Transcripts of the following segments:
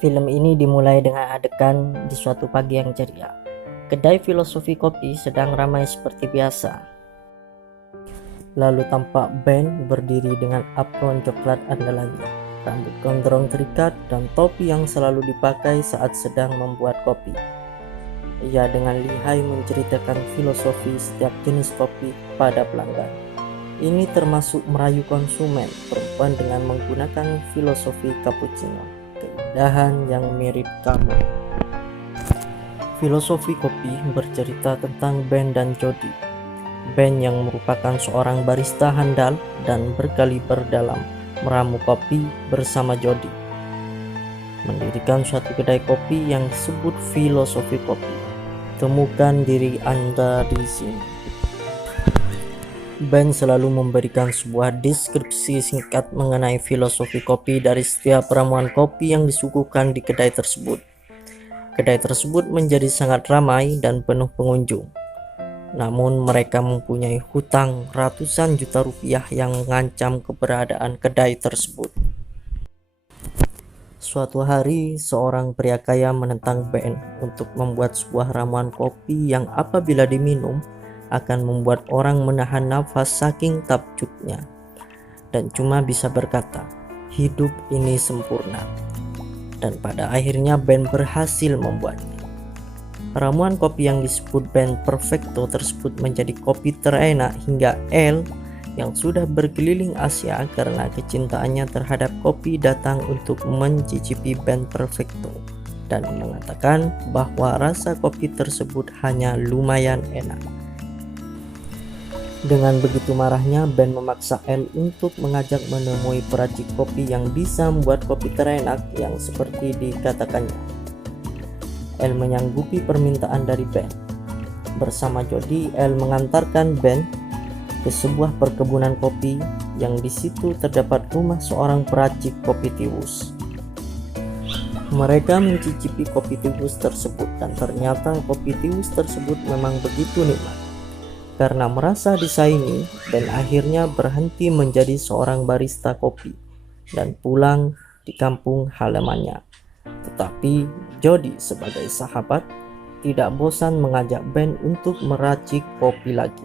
Film ini dimulai dengan adegan di suatu pagi yang ceria. Kedai filosofi kopi sedang ramai seperti biasa. Lalu tampak Ben berdiri dengan apron coklat andalannya, rambut gondrong terikat, dan topi yang selalu dipakai saat sedang membuat kopi. Ia dengan lihai menceritakan filosofi setiap jenis kopi pada pelanggan. Ini termasuk merayu konsumen perempuan dengan menggunakan filosofi cappuccino, keindahan yang mirip kamu. Filosofi kopi bercerita tentang Ben dan Jody. Ben yang merupakan seorang barista handal dan berkaliber dalam meramu kopi bersama Jody, mendirikan suatu kedai kopi yang disebut filosofi kopi. Temukan diri Anda di sini. Ben selalu memberikan sebuah deskripsi singkat mengenai filosofi kopi dari setiap ramuan kopi yang disuguhkan di kedai tersebut. Kedai tersebut menjadi sangat ramai dan penuh pengunjung. Namun mereka mempunyai hutang ratusan juta rupiah yang mengancam keberadaan kedai tersebut. Suatu hari, seorang pria kaya menentang Ben untuk membuat sebuah ramuan kopi yang apabila diminum akan membuat orang menahan nafas saking takjubnya, dan cuma bisa berkata, "Hidup ini sempurna." Dan pada akhirnya Ben berhasil membuatnya. Ramuan kopi yang disebut Ben Perfecto tersebut menjadi kopi terenak hingga Elle yang sudah berkeliling Asia karena kecintaannya terhadap kopi datang untuk mencicipi Ben Perfecto dan mengatakan bahwa rasa kopi tersebut hanya lumayan enak. Dengan begitu marahnya, Ben memaksa Elle untuk mengajak menemui peracik kopi yang bisa membuat kopi terenak yang seperti dikatakannya. Elle menyanggupi permintaan dari Ben. Bersama Jody, Elle mengantarkan Ben ke sebuah perkebunan kopi yang di situ terdapat rumah seorang peracik kopi tiwus. Mereka mencicipi kopi tiwus tersebut dan ternyata kopi tiwus tersebut memang begitu nikmat. Karena merasa disaingi, Ben akhirnya berhenti menjadi seorang barista kopi dan pulang di kampung halamannya. Tetapi Jody sebagai sahabat tidak bosan mengajak Ben untuk meracik kopi lagi.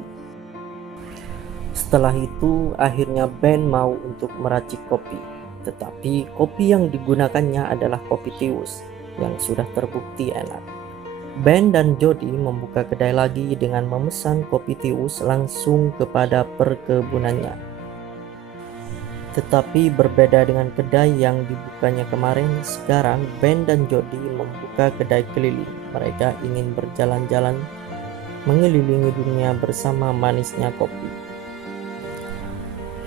Setelah itu akhirnya Ben mau untuk meracik kopi, tetapi kopi yang digunakannya adalah kopi tiwus yang sudah terbukti enak. Ben dan Jody membuka kedai lagi dengan memesan kopi tiwus langsung kepada perkebunannya. Tetapi berbeda dengan kedai yang dibukanya kemarin, sekarang Ben dan Jody membuka kedai keliling. Mereka ingin berjalan-jalan mengelilingi dunia bersama manisnya kopi.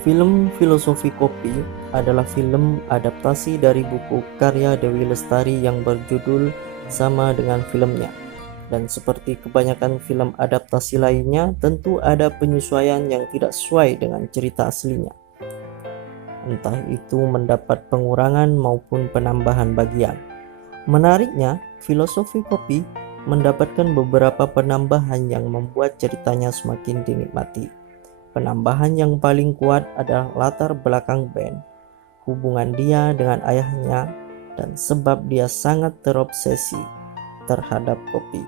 Film Filosofi Kopi adalah film adaptasi dari buku karya Dewi Lestari yang berjudul sama dengan filmnya, dan seperti kebanyakan film adaptasi lainnya, tentu ada penyesuaian yang tidak sesuai dengan cerita aslinya, entah itu mendapat pengurangan maupun penambahan bagian. Menariknya, Filosofi Kopi mendapatkan beberapa penambahan yang membuat ceritanya semakin dinikmati. Penambahan yang paling kuat adalah latar belakang Ben, hubungan dia dengan ayahnya, dan sebab dia sangat terobsesi terhadap kopi.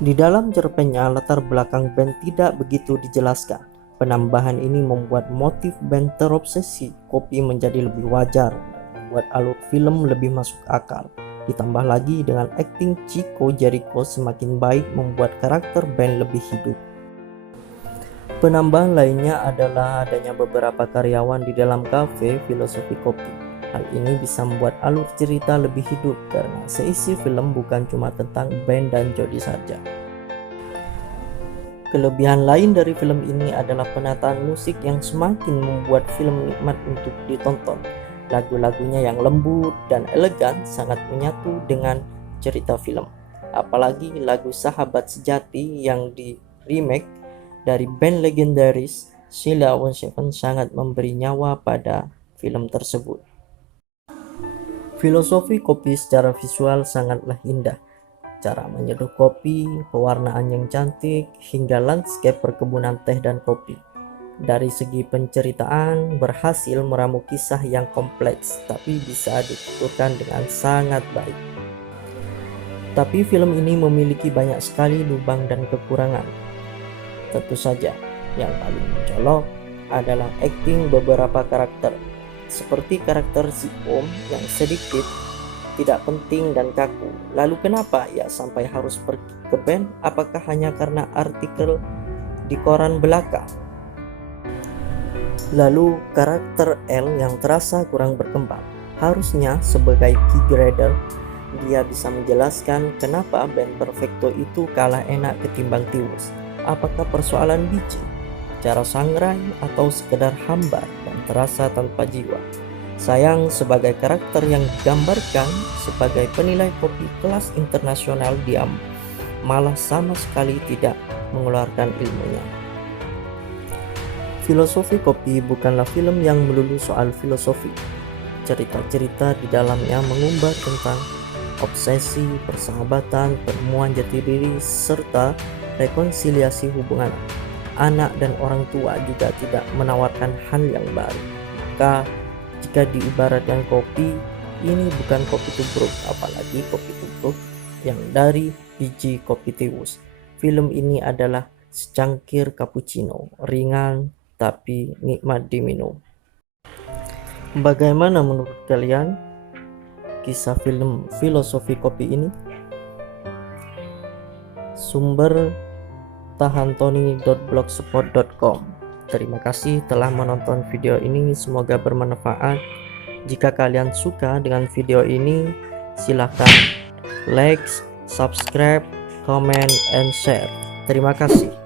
Di dalam cerpennya, latar belakang Ben tidak begitu dijelaskan. Penambahan ini membuat motif Ben terobsesi kopi menjadi lebih wajar dan membuat alur film lebih masuk akal. Ditambah lagi dengan akting Chico Jericho semakin baik membuat karakter Ben lebih hidup. Penambahan lainnya adalah adanya beberapa karyawan di dalam kafe Filosofi Kopi. Hal ini bisa membuat alur cerita lebih hidup karena seisi film bukan cuma tentang Ben dan Jody saja. Kelebihan lain dari film ini adalah penataan musik yang semakin membuat film nikmat untuk ditonton. Lagu-lagunya yang lembut dan elegan sangat menyatu dengan cerita film. Apalagi lagu Sahabat Sejati yang di remake dari band legendaris Sheila on 7 sangat memberi nyawa pada film tersebut. Filosofi Kopi secara visual sangatlah indah. Cara menyeduh kopi, pewarnaan yang cantik, hingga landscape perkebunan teh dan kopi. Dari segi penceritaan, berhasil meramu kisah yang kompleks, tapi bisa dituturkan dengan sangat baik. Tapi film ini memiliki banyak sekali lubang dan kekurangan. Tentu saja, yang paling mencolok adalah akting beberapa karakter, seperti karakter si Om yang sedikit tidak penting dan kaku. Lalu kenapa ia sampai harus pergi ke band? Apakah hanya karena artikel di koran belaka? Lalu karakter L yang terasa kurang berkembang. Harusnya sebagai key grader, dia bisa menjelaskan kenapa band Perfecto itu kalah enak ketimbang Tiwus. Apakah persoalan biji, cara sangrai, atau sekedar hambar dan terasa tanpa jiwa? Sayang, sebagai karakter yang digambarkan sebagai penilai kopi kelas internasional, dia malah sama sekali tidak mengeluarkan ilmunya. Filosofi Kopi bukanlah film yang melulu soal filosofi. Cerita-cerita di dalamnya mengumbar tentang obsesi, persahabatan, penemuan jati diri, serta rekonsiliasi hubungan anak dan orang tua juga tidak menawarkan hal yang baru. Maka jika diibaratkan kopi, ini bukan kopi tubruk, apalagi kopi tubruk yang dari biji kopi Tiwus. Film ini adalah secangkir cappuccino, ringan tapi nikmat diminum. Bagaimana menurut kalian kisah film Filosofi Kopi ini? Sumber tahantoni.blogspot.com. Terima kasih telah menonton video ini, semoga bermanfaat. Jika kalian suka dengan video ini, silahkan like, subscribe, comment, and share. Terima kasih.